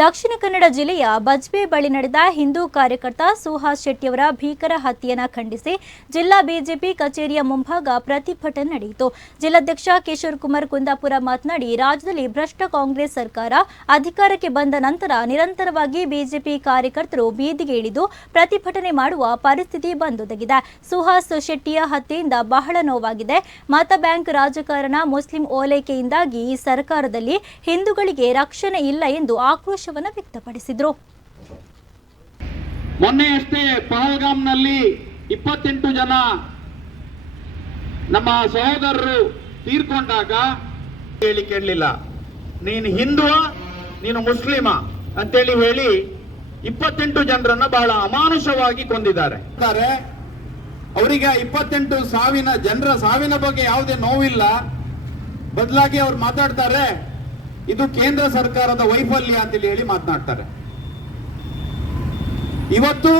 ದಕ್ಷಿಣ ಕನ್ನಡ ಜಿಲ್ಲೆಯ ಬಜ್ಪೆ ಬಳಿ ನಡೆದ ಹಿಂದೂ ಕಾರ್ಯಕರ್ತ ಸುಹಾಸ್ ಶೆಟ್ಟಿಯವರ ಭೀಕರ ಹತ್ಯೆಯನ್ನು ಖಂಡಿಸಿ ಜಿಲ್ಲಾ ಬಿಜೆಪಿ ಕಚೇರಿಯ ಮುಂಭಾಗ ಪ್ರತಿಭಟನೆ ನಡೆಯಿತು. ಜಿಲ್ಲಾಧ್ಯಕ್ಷ ಕಿಶೋರ್ ಕುಮಾರ್ ಕುಂದಾಪುರ ಮಾತನಾಡಿ, ರಾಜ್ಯದಲ್ಲಿ ಭ್ರಷ್ಟ ಕಾಂಗ್ರೆಸ್ ಸರ್ಕಾರ ಅಧಿಕಾರಕ್ಕೆ ಬಂದ ನಂತರ ನಿರಂತರವಾಗಿ ಬಿಜೆಪಿ ಕಾರ್ಯಕರ್ತರು ಬೀದಿಗೆ ಇಳಿದು ಪ್ರತಿಭಟನೆ ಮಾಡುವ ಪರಿಸ್ಥಿತಿ ಬಂದೊದಗಿದೆ. ಸುಹಾಸ್ ಶೆಟ್ಟಿಯ ಹತ್ಯೆಯಿಂದ ಬಹಳ ನೋವಾಗಿದೆ. ಮತ ಬ್ಯಾಂಕ್ ರಾಜಕಾರಣ, ಮುಸ್ಲಿಂ ಓಲೈಕೆಯಿಂದಾಗಿ ಈ ಸರ್ಕಾರದಲ್ಲಿ ಹಿಂದೂಗಳಿಗೆ ರಕ್ಷಣೆ ಇಲ್ಲ ಎಂದು ಆಕ್ರೋಶವನ್ನು ವ್ಯಕ್ತಪಡಿಸಿದರು. ಮೊನ್ನೆಯಷ್ಟೇ ಪಹಲ್ಗಾಮ್ನಲ್ಲಿ ಇಪ್ಪತ್ತೆಂಟು ಜನ ನಮ್ಮ ಸಹೋದರರು ತೀರ್ಕೊಂಡಾಗ ಹೇಳಿ ಕೇಳಲಿಲ್ಲ. ನೀನು ಹಿಂದೂ ನೀನು ಮುಸ್ಲಿಮ ಅಂತೇಳಿ ಹೇಳಿ ಇಪ್ಪತ್ತೆಂಟು ಜನರನ್ನ ಬಹಳ ಅಮಾನುಷವಾಗಿ ಕೊಂದಿದ್ದಾರೆ. ಅವರಿಗೆ ಇಪ್ಪತ್ತೆಂಟು ಸಾವಿನ ಜನರ ಸಾವಿನ ಬಗ್ಗೆ ಯಾವುದೇ ನೋವಿಲ್ಲ. ಬದಲಾಗಿ ಅವ್ರು ಮಾತಾಡ್ತಾರೆ. ಇದು ಕೇಂದ್ರ ಸರ್ಕಾರದ ವೈಫಲ್ಯ ಅಂತೇಳಿ ಹೇಳಿ ಮಾತನಾಡ್ತಾರೆ. ಇವತ್ತು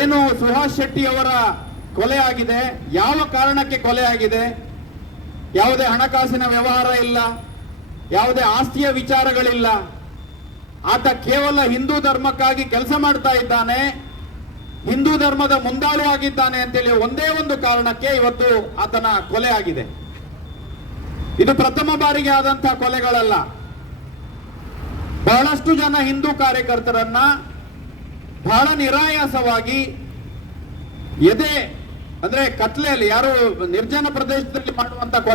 ಏನು ಸುಹಾಸ್ ಶೆಟ್ಟಿ ಅವರ ಕೊಲೆ ಆಗಿದೆ, ಯಾವ ಕಾರಣಕ್ಕೆ ಕೊಲೆ ಆಗಿದೆ, ಯಾವುದೇ ಹಣಕಾಸಿನ ವ್ಯವಹಾರ ಇಲ್ಲ, ಯಾವುದೇ ಆಸ್ತಿಯ ವಿಚಾರಗಳಿಲ್ಲ, ಆತ ಕೇವಲ ಹಿಂದೂ ಧರ್ಮಕ್ಕಾಗಿ ಕೆಲಸ ಮಾಡ್ತಾ ಇದ್ದಾನೆ, ಹಿಂದೂ ಧರ್ಮದ ಮುಂದಾಳು ಆಗಿದ್ದಾನೆ ಅಂತೇಳಿ ಒಂದೇ ಒಂದು ಕಾರಣಕ್ಕೆ ಇವತ್ತು ಆತನ ಕೊಲೆ ಆಗಿದೆ. ಇದು ಪ್ರಥಮ ಬಾರಿಗೆ ಆದಂತಹ ಕೊಲೆಗಳಲ್ಲ. ಬಹಳಷ್ಟು ಜನ ಹಿಂದೂ ಕಾರ್ಯಕರ್ತರನ್ನ ಬಹಳ ನಿರಾಯಾಸವಾಗಿ ಎದೆ, ಅಂದ್ರೆ ಕತ್ಲೆಯಲ್ಲಿ ಯಾರು ನಿರ್ಜನ ಪ್ರದೇಶದಲ್ಲಿ ಮಾಡುವಂತ ಕೊಲೆ